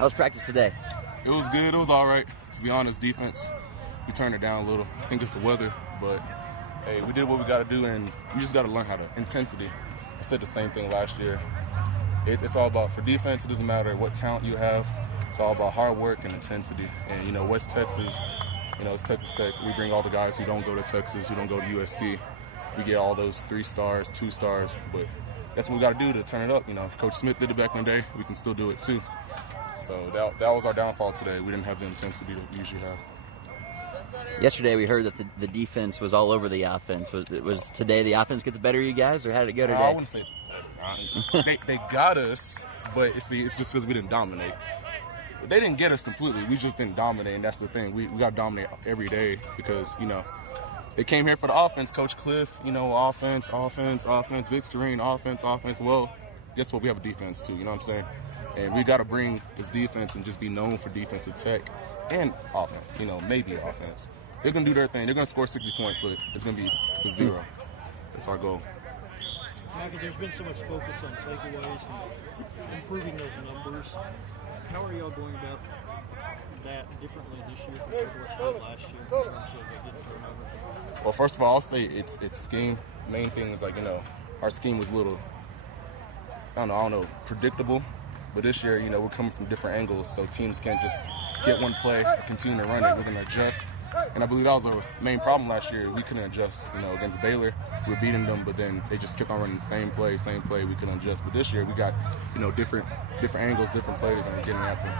How was practice today? It was good. It was all right. To be honest, defense, we turned it down a little. I think it's the weather, but hey, we did what we got to do, and we just got to learn how to intensity. I said the same thing last year. It's all about, for defense, it doesn't matter what talent you have. It's all about hard work and intensity. And, you know, West Texas, you know, it's Texas Tech. We bring all the guys who don't go to Texas, who don't go to USC. We get all those 3 stars, 2 stars, but that's what we got to do to turn it up. You know, Coach Smith did it back in the day. We can still do it too. So that was our downfall today. We didn't have the intensity that we usually have. Yesterday we heard that the defense was all over the offense. Was today the offense get the better of you guys, or how did it go today? I wouldn't say they got us, but see, it's just because we didn't dominate. They didn't get us completely. We just didn't dominate, and that's the thing. We got to dominate every day because, you know, they came here for the offense. Coach Cliff, you know, offense, Vic Starine, offense. Well, guess what? We have a defense too, you know what I'm saying? And we got to bring this defense and just be known for defensive tech and offense, you know, maybe offense. They're going to do their thing. They're going to score 60 points, but it's going to be to 0. That's our goal. Michael, there's been so much focus on takeaways and improving those numbers. How are y'all going about that differently this year compared to what you did last year in terms of getting turnover? Well, first of all, I'll say it's scheme. Main thing is, like, you know, our scheme was a little, I don't know, predictable. But this year, you know, we're coming from different angles, so teams can't just get one play and continue to run it. We're going to adjust. And I believe that was our main problem last year. We couldn't adjust, you know, against Baylor. We were beating them, but then they just kept on running the same play. We couldn't adjust. But this year, we got, you know, different angles, different plays, and we're getting at them.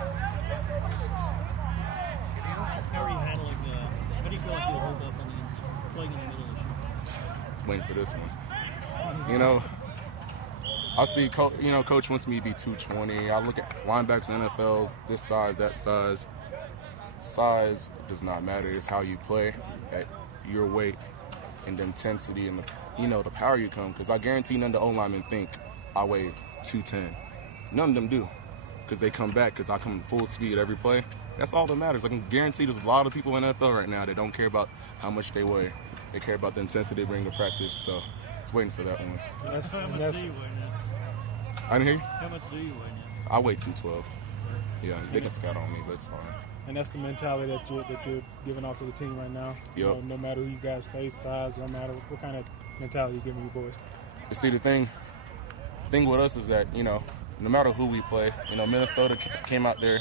How are you handling how do you feel like you'll hold up on playing in the middle this year? Let's wait for this one. You know, I see, Coach wants me to be 220. I look at linebackers in the NFL, this size, that size. Size does not matter. It's how you play at your weight and the intensity and the power you come. Because I guarantee none of the O-linemen think I weigh 210. None of them do, because they come back because I come full speed every play. That's all that matters. I can guarantee there's a lot of people in the NFL right now that don't care about how much they weigh. They care about the intensity they bring to practice. So it's waiting for that one. How much do you weigh now? I didn't hear you? How much do you weigh now? I weigh 212. Yeah, they can scout on me, but it's fine. And that's the mentality that you're giving off to the team right now. Yep. No matter who you guys face, size, no matter what kind of mentality you're giving you boys. You see, the thing with us is that, you know, no matter who we play, you know, Minnesota came out there,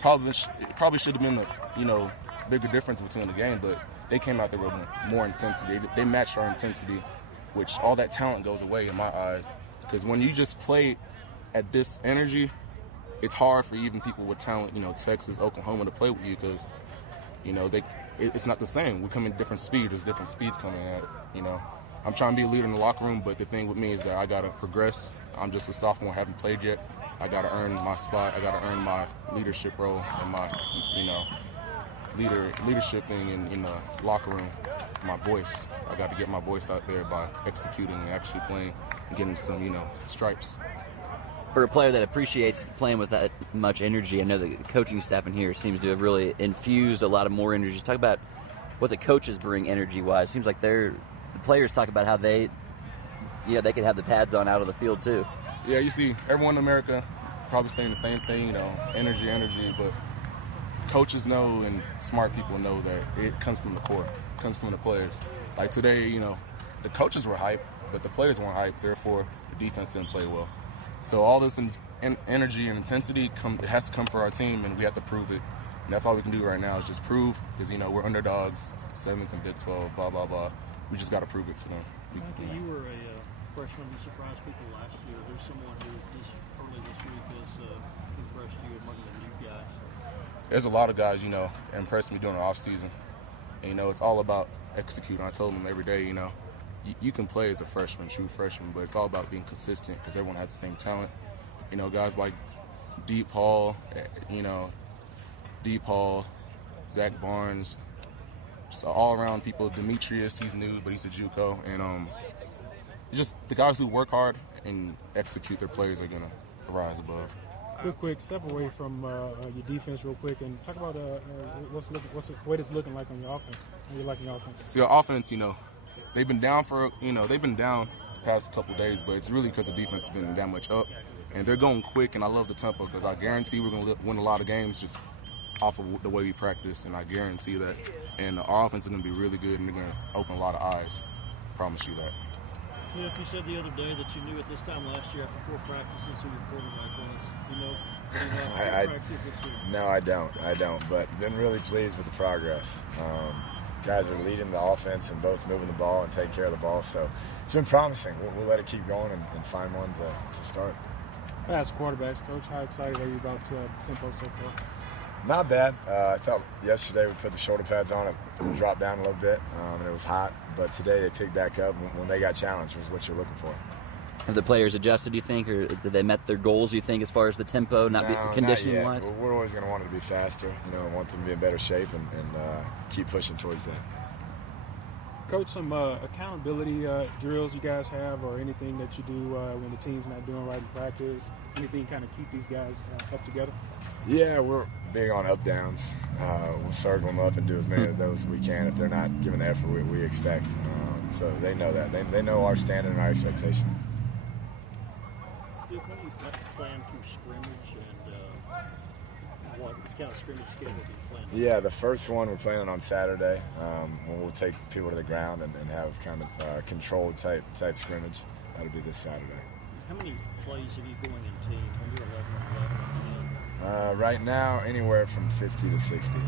probably should have been the, you know, bigger difference between the game, but they came out there with more intensity. They matched our intensity, which all that talent goes away in my eyes. Because when you just play at this energy, it's hard for even people with talent, you know, Texas, Oklahoma, to play with you because, you know, it's not the same. We come in different speeds. There's different speeds coming at it, you know. I'm trying to be a leader in the locker room, but the thing with me is that I got to progress. I'm just a sophomore, haven't played yet. I got to earn my spot. I got to earn my leadership role and my, you know, leadership thing in the locker room, my voice. I got to get my voice out there by executing and actually playing and getting some, you know, stripes. For a player that appreciates playing with that much energy, I know the coaching staff in here seems to have really infused a lot of more energy. Talk about what the coaches bring energy-wise. Seems like the players talk about how they could have the pads on out of the field too. Yeah, you see everyone in America probably saying the same thing, you know, energy, but coaches know and smart people know that it comes from the core, it comes from the players. Like today, you know, the coaches were hyped, but the players weren't hyped, therefore the defense didn't play well. So all this energy and intensity it has to come for our team, and we have to prove it. And that's all we can do right now is just prove, because, you know, we're underdogs, 7th in Big 12, blah, blah, blah. We just got to prove it to them. Michael, you were a freshman who surprised people last year. There's someone who early this week has impressed you among the new guys. There's a lot of guys, you know, that impressed me during the offseason. And, you know, it's all about executing. I told them every day, you know, you can play as a freshman, true freshman, but it's all about being consistent because everyone has the same talent. You know, guys like DePaul, Zach Barnes, just all around people. Demetrius, he's new, but he's a JUCO. And just the guys who work hard and execute their plays are going to rise above. Real quick, step away from your defense real quick and talk about what it's looking like on your offense. What you like in your offense? See, our offense, you know, they've been down the past couple of days, but it's really because the defense has been that much up. and they're going quick, and I love the tempo because I guarantee we're going to win a lot of games just off of the way we practice, and I guarantee that. And our offense is going to be really good, and they're going to open a lot of eyes. Promise you that. Cliff, you said the other day that you knew at this time last year after 4 practices who your quarterback was. You know practices this year? No, I don't. But been really pleased with the progress. Guys are leading the offense and both moving the ball and taking care of the ball. So it's been promising. We'll let it keep going and find one to start. As quarterbacks, Coach, how excited are you about the tempo so far? Not bad. I thought yesterday we put the shoulder pads on, it dropped down a little bit, and it was hot. But today they picked back up when they got challenged, was what you're looking for. Have the players adjusted, do you think, or did they met their goals, you think, as far as the tempo, conditioning-wise? We're always going to want it to be faster. Want them to be in better shape and keep pushing towards that. Coach, some accountability drills you guys have, or anything that you do when the team's not doing right in practice? Anything kind of keep these guys up together? Yeah, we're big on up-downs. We'll circle them up and do as many of those as we can if they're not giving the effort we expect. So they know that. They know our standard and our expectation. When you plan to scrimmage, and what kind of scrimmage schedule do you plan? Yeah, the first one we're planning on Saturday, when we'll take people to the ground and have kind of controlled type scrimmage. That'll be this Saturday. How many plays have you going in team when you're 11 on 11 at the end? Right now, anywhere from 50 to 60.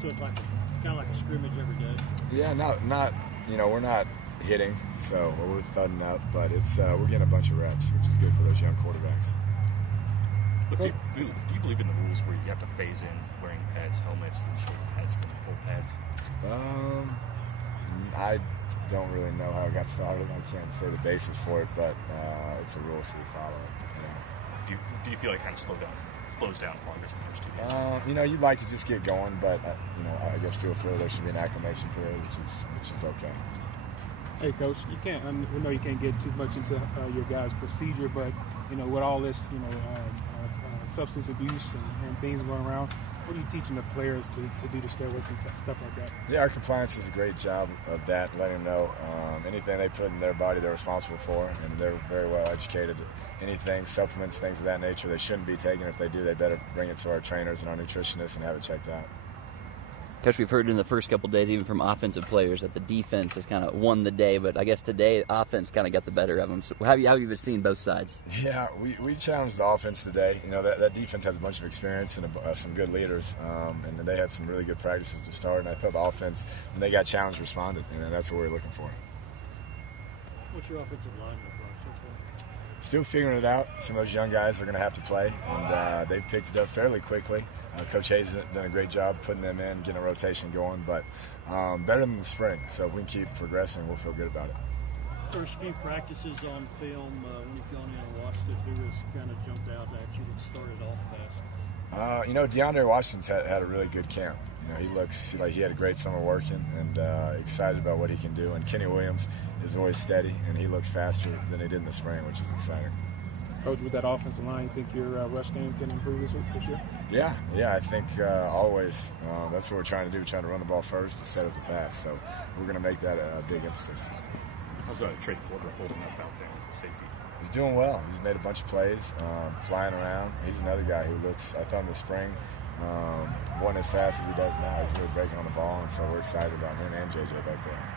So it's like kind of like a scrimmage every day. Yeah, not we're not hitting, so we're thudding up, but it's we're getting a bunch of reps, which is good for those young quarterbacks. Look, do you believe in the rules where you have to phase in wearing pads, helmets, then short pads, then full pads? I don't really know how it got started. I can't say the basis for it, but it's a rule, so we follow it. Do you feel like it kind of slows down progress the first 2 games? You'd like to just get going, but I guess people feel there should be an acclimation period, which is okay. Hey, Coach, we know you can't get too much into your guys' procedure, but with all this, substance abuse and things going around, what are you teaching the players to do to stay away from stuff like that? Yeah, our compliance does a great job of that, letting them know anything they put in their body they're responsible for, and they're very well educated. Anything, supplements, things of that nature, they shouldn't be taking. If they do, they better bring it to our trainers and our nutritionists and have it checked out. Coach, we've heard in the first couple of days, even from offensive players, that the defense has kind of won the day, but I guess today offense kind of got the better of them. So how have you seen both sides? Yeah, we challenged the offense today. That defense has a bunch of experience and some good leaders, and they had some really good practices to start, and I thought the offense, when they got challenged, responded, and that's what we were looking for. What's your offensive line look like so far? Still figuring it out. Some of those young guys are going to have to play, and they've picked it up fairly quickly. Coach Hayes has done a great job putting them in, getting a rotation going, but better than the spring. So if we can keep progressing, we'll feel good about it. First few practices on film, when you've gone in and watched it, who has kind of jumped out at you that started off fast? DeAndre Washington's had a really good camp. He looks like he had a great summer working, and excited about what he can do. And Kenny Williams is always steady, and he looks faster than he did in the spring, which is exciting. Coach, with that offensive line, you think your rush game can improve this year? Yeah, I think always. That's what we're trying to do. We're trying to run the ball first to set up the pass. So we're going to make that a big emphasis. How's Trey Porter holding up out there with safety? He's doing well. He's made a bunch of plays, flying around. He's another guy who looks, I thought in the spring, wasn't as fast as he does now. He's really breaking on the ball, and so we're excited about him and JJ back there.